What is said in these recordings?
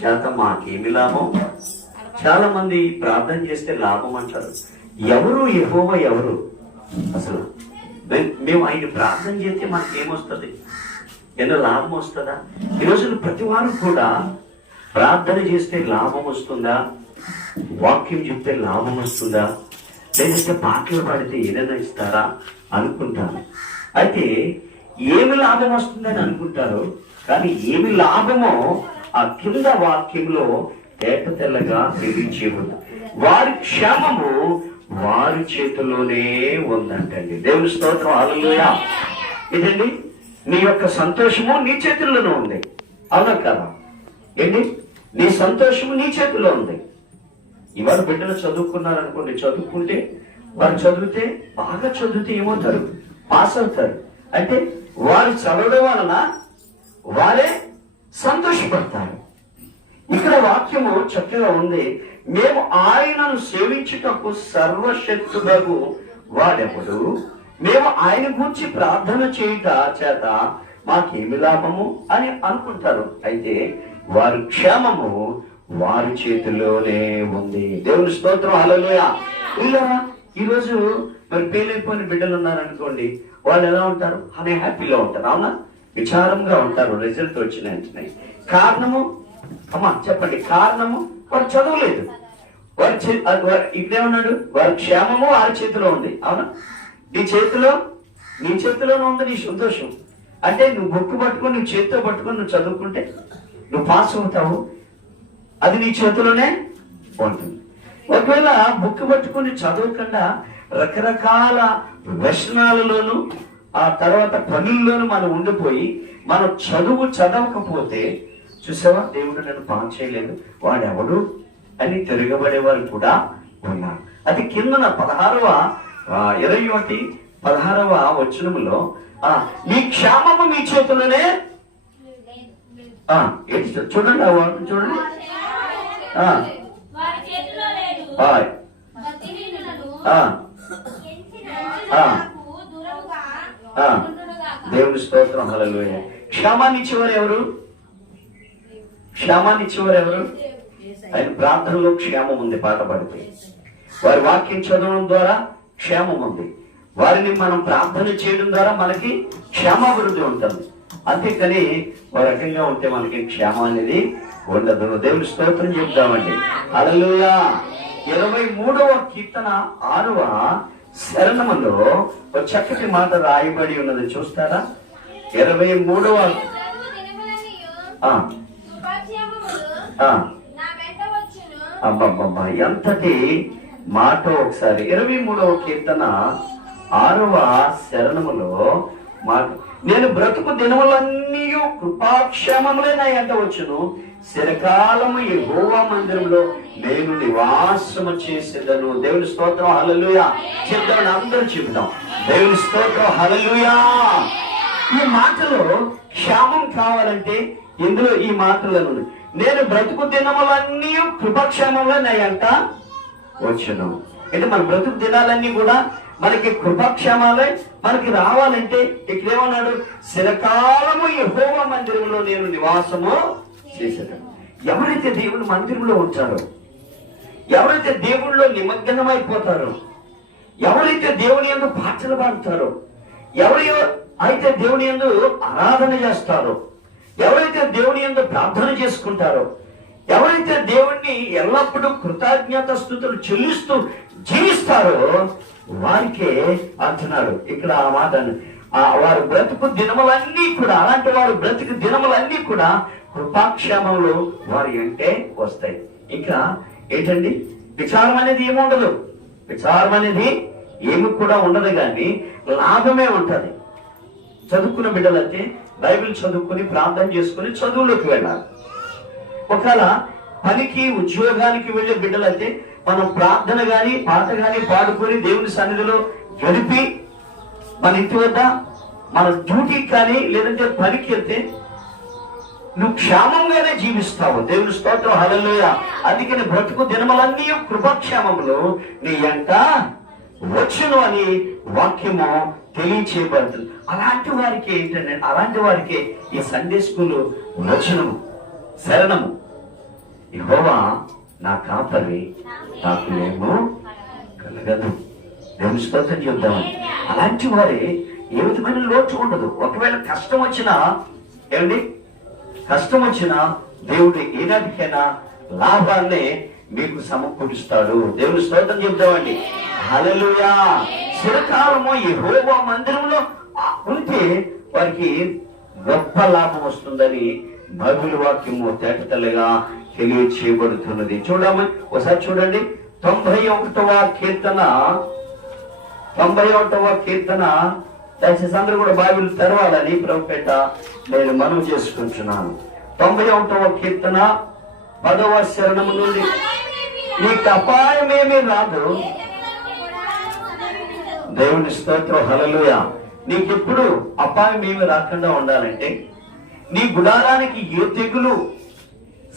చేత మాకేమి లాభం? చాలా మంది ప్రార్థన చేస్తే లాభం అంటారు. ఎవరు ఎహోవ ఎవరు? అసలు మేము ఆయన ప్రార్థన చేస్తే మనకి ఏమొస్తుంది ఎన్నో లాభం వస్తుందా? ఈ ప్రతి వారు కూడా ప్రార్థన చేస్తే లాభం వస్తుందా? వాక్యం చెప్తే లాభం వస్తుందా? లేదంటే పాటలు పాడితే ఏదైనా ఇస్తారా? అనుకుంటాను అయితే ఏమి లాభం వస్తుందని అనుకుంటారు? కానీ ఏమి లాభమో ఆ కింద వాక్యంలో ఏట తెల్లగా తెలియచేయబడు వారి క్షేమము వారి చేతిలోనే ఉందంటండి. దేవుని స్తోత్రం అలలుయా ఇదండి నీ యొక్క సంతోషము నీ చేతుల్లోనే ఉంది. అవునా కదా? ఏంటి? నీ సంతోషము నీ చేతిలో ఉంది. ఇవాళ బిడ్డలు చదువుకున్నారనుకోండి చదువుకుంటే వారు చదివితే బాగా చదివితే ఏమవుతారు? పాస్ అవుతారు. అంటే వారు చదవడం వలన వారే సంతోషపడతారు. ఇక్కడ వాక్యము చక్కగా ఉంది. మేము ఆయనను సేవించుటకు సర్వశక్తుడకు వాడెప్పుడు మేము ఆయన గురించి ప్రార్థన చేయుట చేత మాకేమి లాభము అని అనుకుంటారు. అయితే వారి క్షేమము వారి చేతిలోనే ఉంది. దేవుని స్తోత్రం అలలోయా ఇలా ఈరోజు మరి పేలైపోయిన బిడ్డలు ఉన్నారనుకోండి వాళ్ళు ఎలా ఉంటారు? అనే హ్యాపీలో ఉంటారు. అవునా? విచారంగా ఉంటారు రిజల్ట్ వచ్చిన వెంటనే కారణము అమ్మా చెప్పండి కారణము వారు చదవలేదు. వారి చే- వారి- ఇక్కడేమన్నాడు వారి క్షేమము వారి చేతిలో ఉంది. అవునా? నీ చేతిలో నీ చేతిలోనే ఉంది నీ సంతోషం. అంటే నువ్వు బుక్ పట్టుకొని నువ్వు చేతితో పట్టుకొని నువ్వు చదువుకుంటే నువ్వు పాస్ అవుతావు. అది నీ చేతిలోనే ఉంటుంది. ఒకవేళ బుక్ పట్టుకొని చదవకుండా రకరకాల వ్యసనాలలోనూ ఆ తర్వాత పనుల్లోనూ మనం ఉండిపోయి మనం చదువు చదవకపోతే చూసావా? దేవుడు నన్ను పాస్ చేయలేదు. వాడెవడు అని తిరగబడే వారు కూడా ఉన్నారు. అది కిందన పదహారవ ఇరవై ఒకటి పదహారవ వచనములో ఆ, మీ క్షేమము మీ చేతుల్లోనే ఆ, ఏంటి చూ- చూడండి చూడండి. ఆ. దేవుని స్తోత్రం హలలు క్షేమాన్ని ఎవరు? క్షేమాన్ని ఎవరు? ఆయన ప్రార్థనలో క్షేమం ఉంది పాట పడితే. వారి వాక్యం చదవడం ద్వారా క్షేమం ఉంది. వారిని మనం ప్రార్థన చేయడం ద్వారా మనకి క్షేమాభివృద్ధి ఉంటుంది. అంతేకాని ఒక రకంగా ఉంటే మనకి క్షేమం అనేది ఉండదు. దేవుని స్తోత్రం చెప్తామండి అలలుయా ఇరవై మూడవ కీర్తన ఆరవ శరణములో ఒక చక్కటి మాట రాయబడి ఉన్నది చూస్తారా? ఇరవై మూడవ. అబ్బబ్బబ్బా ఎంతటి మాట ఒకసారి. ఇరవై మూడవ కీర్తన ఆరవ శరణములో మాట నేను బ్రతుకు దినములన్నీ కృపాక్షేమములే నా ఎంట వచ్చును. శిరకాలము ఈ గోవా మందిరంలో నేను నివాసము చేసేదను. దేవుని స్తోత్రం హల్లెలూయా. చెప్తామని అందరూ చెబుతాం. దేవుని స్తోత్రం హలలుయా ఈ మాటలో క్షేమం కావాలంటే ఇందులో ఈ మాటలను నేను బ్రతుకు దినములన్నీ కృపక్షేమంలో నాయంట వచ్చును. అంటే మన బ్రతుకు దినాలన్నీ కూడా మనకి కృపక్షేమాలే మనకి రావాలంటే ఇక్కడ ఏమన్నాడు? ఈ హోమ మందిరంలో నేను నివాసము చేశాను ఎవరైతే దేవుని మందిరంలో ఉంటారో ఎవరైతే దేవుళ్ళలో నిమగ్నమైపోతారో ఎవరైతే దేవుని ఎందు పాటలు పాడతారో ఎవరి అయితే దేవుని యందు ఆరాధన చేస్తారో ఎవరైతే దేవుని యందు ప్రార్థన చేసుకుంటారో ఎవరైతే దేవుణ్ణి ఎల్లప్పుడూ కృతజ్ఞత స్థుతులు చెల్లిస్తూ జీవిస్తారో వారికే అంటున్నారు ఇక్కడ ఆ మాట వారు బ్రతుకు దినములన్నీ కూడా అలాంటి వారు బ్రతుకు దినములన్నీ కూడా కృపాక్షేమంలో వారి అంటే వస్తాయి. ఇంకా ఏంటండి? విచారం అనేది ఏముండదు విచారం అనేది ఏమి కూడా ఉండదు కానీ లాభమే ఉంటుంది. చదువుకున్న బిడ్డలైతే బైబిల్ చదువుకుని ప్రార్థన చేసుకుని చదువులోకి వెళ్ళాలి. ఒకవేళ పనికి ఉద్యోగానికి వెళ్ళే బిడ్డలైతే మనం ప్రార్థన కానీ పాట కానీ పాడుకొని దేవుని సన్నిధిలో గడిపి మన ఇంటి వద్ద మన డ్యూటీకి కానీ లేదంటే పనికి వెళ్తే నువ్వు క్షేమంగానే జీవిస్తావు. దేవుని స్తోత్రం హలలోయ అందుకని బ్రతుకు దినములన్నీ కృపక్షేమములు నీ ఎంట వచ్చును అని వాక్యము తెలియచేయబడుతుంది. అలాంటి వారికి ఏంటంటే అలాంటి వారికి ఈ సండే స్కూల్ వచనము శరణము. యెహోవా నా కాపరి నాకు ఏమో కలగదు. దేవుని స్తోత్రం చెప్తామని అలాంటి వారే ఏ లోటు ఉండదు? ఒకవేళ కష్టం వచ్చినా ఏమండి కష్టం వచ్చినా దేవుడు ఏనాటికైనా లాభాన్ని మీకు సమకూరుస్తాడు. దేవుడు స్తోత్రం చెప్తామండి హలలుయా చిరకాలము ఈ హోమా మందిరంలో ఉంటే వారికి గొప్ప లాభం వస్తుందని బైబిల్ వాక్యము తేటతల్లిగా తెలియచేయబడుతున్నది. చూడమని ఒకసారి చూడండి. తొంభై ఒకటవ కీర్తన తొంభై ఒకటవ కీర్తన దయచేసి అందరూ కూడా బైబిల్ తెరవాలని ప్రభుపేట నేను మనవి చేసుకుంటున్నాను. తొంభై ఒకటవ కీర్తన పదవ శరణము నుండి నీకు అపాయమేమీ రాదు. దేవుని స్తోత్రం హలలుయ నీకెప్పుడు అపాయం ఏమి రాకుండా ఉండాలంటే నీ గుడారానికి ఏ తెగులు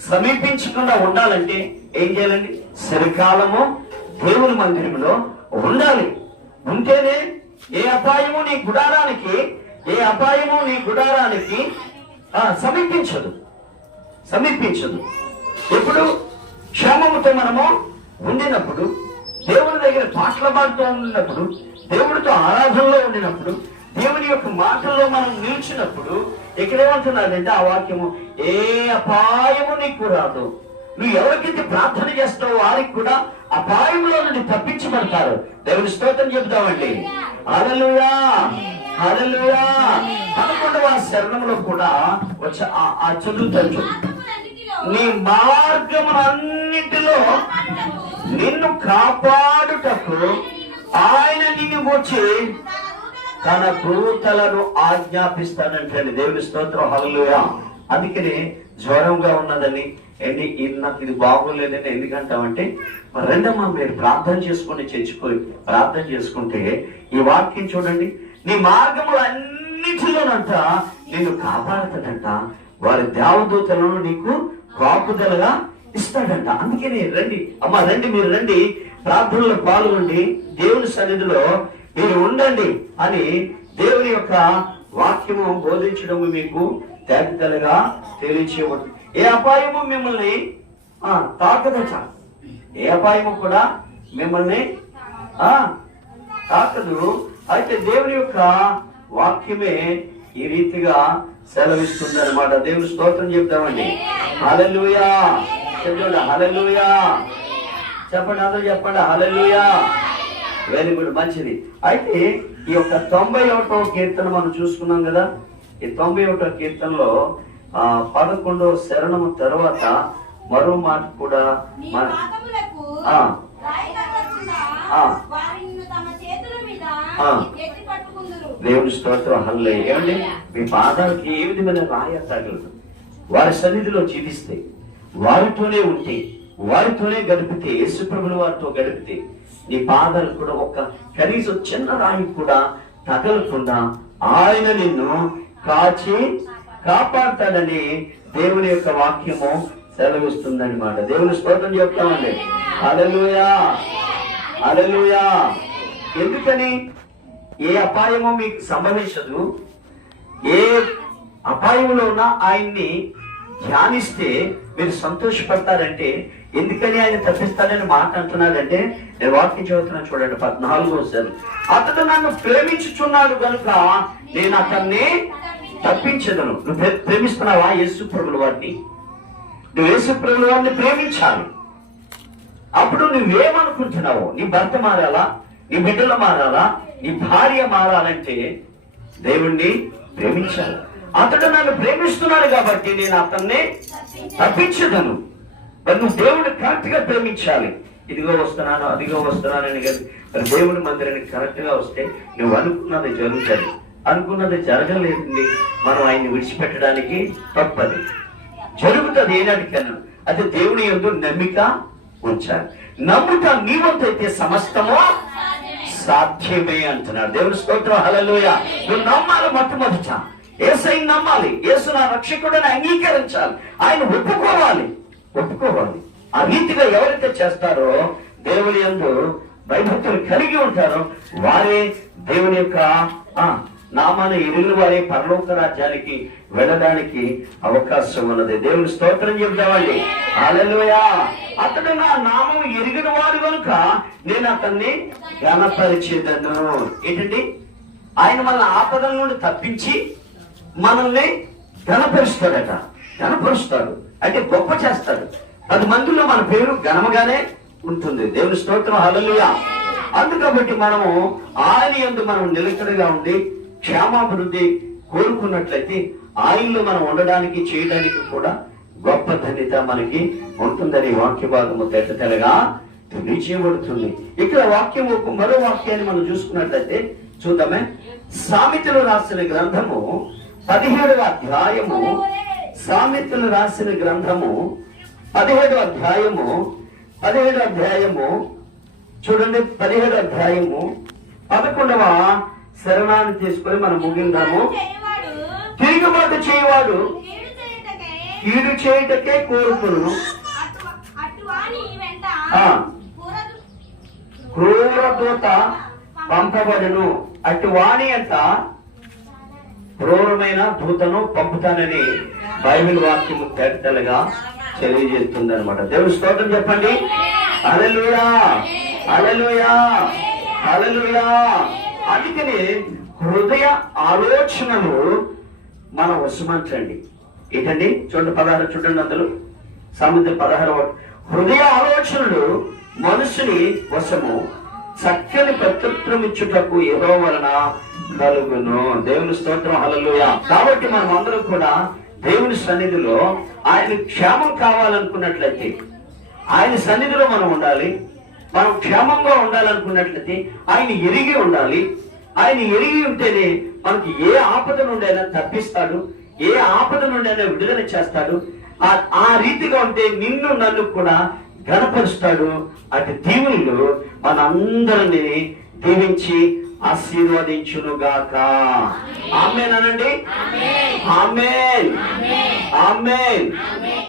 సమీపించకుండా ఉండాలంటే ఏం చేయాలండి? సరికాలము దేవుని మందిరంలో ఉండాలి. ఉంటేనే ఏ అపాయము నీ గుడారానికి ఏ అపాయము నీ గుడారానికి ఆ, సమీపించదు. సమీపించదు. ఎప్పుడు క్షేమముతో మనము ఉండినప్పుడు దేవుని దగ్గర పాటల పాడుతూ ఉండినప్పుడు దేవుడితో ఆరాధనలో ఉండినప్పుడు దేవుని యొక్క మాటల్లో మనం నిలిచినప్పుడు ఇక్కడ ఏమంటున్నాడంటే ఆ వాక్యము ఏ అపాయము నీకు రాదు. నువ్వు ఎవరికైతే ప్రార్థన చేస్తావు వారికి కూడా అపాయంలో నుండి తప్పించబడతారు. దేవుని స్తోత్రం చెబుతామండి. అలలుయా అలలుయా పదకొండవ శరణంలో కూడా వచ్చి ఆ- ఆ చదువుతాను నీ మార్గములన్నిటిలో నిన్ను కాపాడుటకు ఆయన నిన్ను వచ్చి తన దూతలను ఆజ్ఞాపిస్తానంటే దేవుని స్తోత్రం హలలుయా అందుకని జ్వరంగా ఉన్నదని ఏంటి ఇది నాకు ఇది బాగోలేదని ఎందుకంటామంటే రెండమ్మా మీరు ప్రార్థన చేసుకుని చచ్చిపోయి ప్రార్థన చేసుకుంటే ఈ వాక్యం చూడండి నీ మార్గములన్నిటిలోనంట నిన్ను కాపాడతాడంట. వారి దేవదూతలను నీకు కాపుదలగా ఇస్తాడంట. అందుకనే రండి అమ్మ రండి మీరు రండి ప్రార్థనలో పాల్గొండి దేవుని సన్నిధిలో మీరు ఉండండి అని దేవుని యొక్క వాక్యము బోధించడము మీకు తేటతెల్లగా తెలియచేయబడుతుంది. ఏ అపాయము మిమ్మల్ని ఆ, తాకదట ఏ అపాయము కూడా మిమ్మల్ని ఆ తాకదు. అయితే దేవుని యొక్క వాక్యమే ఈ రీతిగా సెలవిస్తుంది అనమాట దేవుని స్తోత్రం చెప్తామండి హలలుయా చెప్పండి హలలుయా చెప్పండి అందరూ చెప్పండి. హలలుయా వెరీ గుడ్ మంచిది. అయితే ఈ యొక్క తొంభై ఒకటో కీర్తన మనం చూసుకున్నాం కదా. ఈ తొంభై ఒకటో కీర్తనలో ఆ పదకొండవ శరణము తర్వాత మరో మాట కూడా దేవుని స్తోత్రం హల్లే ఏమండి? మీ పాదాలకి ఏ విధమైన రాయ తగలదు వారి సన్నిధిలో జీవిస్తే వారితోనే ఉంటే వారితోనే గడిపితే యేసుప్రభుల వారితో గడిపితే నీ పాదాలు కూడా ఒక కనీసం చిన్న రాయి కూడా తగలకుండా ఆయన నిన్ను కాచి కాపాడతాడని దేవుని యొక్క వాక్యము సెలవిస్తుందన్నమాట. దేవుని స్తోత్రం చెప్తామండి. అలలుయా అలలుయా ఎందుకని ఏ అపాయము మీకు సంభవించదు? ఏ అపాయంలో ఉన్నా ఆయన్ని ధ్యానిస్తే మీరు సంతోషపడతారంటే ఎందుకని ఆయన తప్పిస్తాడని మాట అంటున్నాడంటే నేను వాక్యం చదువుతున్నాను చూడండి పద్నాలుగో సార్ అతడు నన్ను ప్రేమించుచున్నాడు కనుక నేను అతన్ని తప్పించదును. నువ్వు ప్రేమిస్తున్నావా యేసు ప్రభుల వారిని? నువ్వు యేసు ప్రభుల వారిని ప్రేమించాలి. అప్పుడు నువ్వేమనుకుంటున్నావు? నీ భర్త మారాలా? నీ బిడ్డలు మారాలా? నీ భార్య మారాలంటే దేవుణ్ణి ప్రేమించాలి. అతడు నన్ను ప్రేమిస్తున్నాడు కాబట్టి నేను అతన్ని తప్పించదను. మరి నువ్వు దేవుడిని కరెక్ట్గా ప్రేమించాలి. ఇదిగో వస్తున్నాను అదిగో వస్తున్నాను అని మరి దేవుడి మందిరానికి కరెక్ట్గా వస్తే నువ్వు అనుకున్నది జరుగుతుంది. అనుకున్నది జరగలేదండి. మనం ఆయన్ని విడిచిపెట్టడానికి తప్పది. జరుగుతుంది ఏనాటికన్నా అది దేవుని ఎందు నమ్మిక ఉంచాలి. నమ్ముట నీ వంతైతే సమస్తమో సాధ్యమే అంటున్నాడు దేవుని స్తోత్రం హలలోయ నువ్వు నమ్మాలి మొట్టమొదట. ఏసై నమ్మాలి. ఏసు నా రక్షకుడని అంగీకరించాలి. ఆయన ఒప్పుకోవాలి. ఒప్పుకోవాలి. ఆ రీతిగా ఎవరైతే చేస్తారో దేవుని యందు భయభక్తులు కలిగి ఉంటారో వారే దేవుని యొక్క నామాన నామాన్ని ఎరిగిన వారే పరలోక రాజ్యానికి వెళ్ళడానికి అవకాశం ఉన్నది. దేవుని స్తోత్రం చెప్తామండి హల్లెలూయా. అతడు నా నామం ఎరిగిన వాడు కనుక నేను అతన్ని ఘనపరిచేదను. ఏంటండి? ఆయన మన ఆపదల నుండి తప్పించి మనల్ని ఘనపరుస్తాడట. ఘనపరుస్తాడు. అంటే గొప్ప చేస్తాడు. పది మందిలో మన పేరు ఘనముగానే ఉంటుంది. దేవుని స్తోత్రం. హలలుయా అందుకబట్టి మనము ఆయన ఎందు మనం నిలకడగా ఉండి క్షేమాభివృద్ధి కోరుకున్నట్లయితే ఆయనలో మనం ఉండడానికి చేయడానికి కూడా గొప్ప ధన్యత మనకి ఉంటుందని వాక్య భాగము తెల్లగా తెలియచేయబడుతుంది. ఇక్కడ వాక్యం ఒక మరో వాక్యాన్ని మనం చూసుకున్నట్లయితే చూద్దామే. సామెతలు రాసిన గ్రంథము పదిహేడవ అధ్యాయము. సామెతలు రాసిన గ్రంథము పదిహేడవ అధ్యాయము. పదిహేడు అధ్యాయము. చూడండి పదిహేడు అధ్యాయము. పదకొండవ శరణాన్ని తీసుకొని మనం ముగిందాము. తిరుగుబాటు చేయవాడు. కీడు చేయుటకై కోరుకును. క్రూర దూత పంపబడును. అటు వాణి అంట క్రూరమైన దూతను పంపుతానని బైబిల్ వాక్యము తేటలుగా తెలియజేస్తుంది అనమాట దేవుని స్తోత్రం చెప్పండి. అలలుయా అలలుయా అలలుయా అందుకని హృదయ ఆలోచనలు మన వశమంచండి ఏంటండి? చూడండి పదహారు చూడండి అందులో. సామెత పదహారు హృదయ ఆలోచనలు మనుషుని వశము. చక్కని ప్రత్యుత్తరమిచ్చుటకు ఏదో వలన కలుగును. దేవుని స్తోత్రం హలలుయ కాబట్టి మనం అందరం కూడా దేవుని సన్నిధిలో ఆయన క్షేమం కావాలనుకున్నట్లయితే ఆయన సన్నిధిలో మనం ఉండాలి. మనం క్షేమంగా ఉండాలనుకున్నట్లయితే ఆయన ఎరిగి ఉండాలి. ఆయన ఎరిగి ఉంటేనే మనకి ఏ ఆపద నుండి అయినా తప్పిస్తాడు. ఏ ఆపద నుండి అయినా విడుదల చేస్తాడు. ఆ- ఆ రీతిగా ఉంటే నిన్ను నన్ను కూడా గణపరుస్తాడు అటు దీవులు మనందరిని దీవించి ఆశీర్వదించును గాక ఆమెన్ అనండి. ఆమెన్. ఆమెన్.